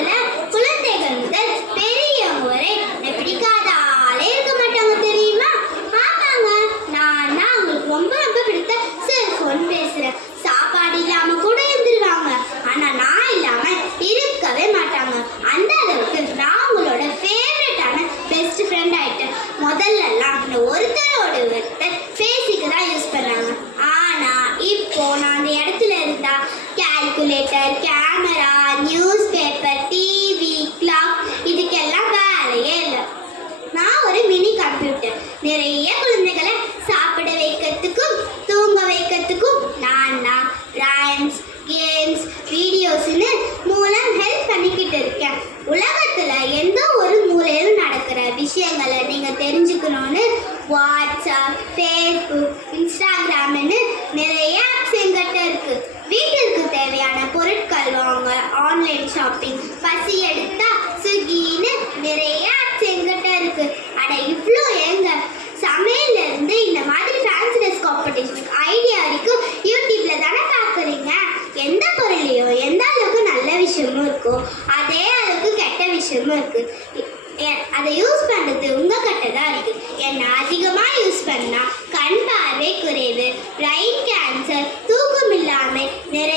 உலகத்துல குழந்தைகள் முதல் பெரியவங்க வரை பிடிக்காத ஆளே இருக்க மாட்டாங்க தெரியுமா? ஆமாங்க, நான் தான் அவங்களுக்கு ரொம்ப ரொம்ப பிடித்த செல்போன் பேசுறேன். சாப்பாடு இல்லாம கூட இருந்துருவாங்க, ஆனா நான் இல்லாம இருக்கவே மாட்டாங்க. அந்த அளவுக்கு நான் அவங்களோட ஃபேவரட்டான பெஸ்ட் ஃப்ரெண்ட் ஆயிட்டேன். முதல்ல எல்லாம் இந்த ஒருத்தரோட ஒருத்தர் பேசிக்கு தான் யூஸ் பண்ணாங்க. ஆனா இப்போ நான் அந்த இடத்துல இருந்தா calculator, camera, news paper, TV, clock இதுக்கெல்லாம் வேலையே இல்லை. நான் ஒரு மினி கம்ப்யூட்டர். நிறைய குழந்தைகளை சாப்பிட வைக்கிறதுக்கும் தூங்க வைக்கிறதுக்கும் நான் ரைம்ஸ், கேம்ஸ், வீடியோஸ்னு மூலம் ஹெல்ப் பண்ணிக்கிட்டு இருக்கேன். உலகத்துல எந்த ஒரு மூலையிலும் நடக்கிற விஷயங்களை நீங்க தெரிஞ்சுக்கணும்னு வாட்ஸ்அப், ஃபேஸ்புக், இன்ஸ்டாகிராம்னு நிறைய ஆப்ஸ் எங்கிட்ட இருக்கு. வீட்டிற்கு தேவையான பொருட்கள் வாங்க ஆன்லைன் ஷாப்பிங், பசி எடுத்தா ஸ்விக்கின்னு நிறைய ஆப்ஸ் எங்கிட்ட இருக்கு. அட இவ்வளோ ஏங்க, சமையல்ல இருந்து இந்த மாதிரி ஃபேன்சி ட்ரெஸ் காம்படிஷனுக்கு ஐடியா வரைக்கும் யூடியூப்ல தானே பார்க்குறீங்க. எந்த பொருளையும் எந்த அளவுக்கு நல்ல விஷயமும் இருக்கோ அதே அளவுக்கு கெட்ட விஷயமும் இருக்கு. அதை யூஸ் பண்ணுறது உங்கள் கிட்ட தான் இருக்கு. என்ன அதிகமாக யூஸ் பண்ணால் கண் பார்வை குறைவு, பிரைன் கேன்சர், தூக்கம் இல்லாமல் நிறைய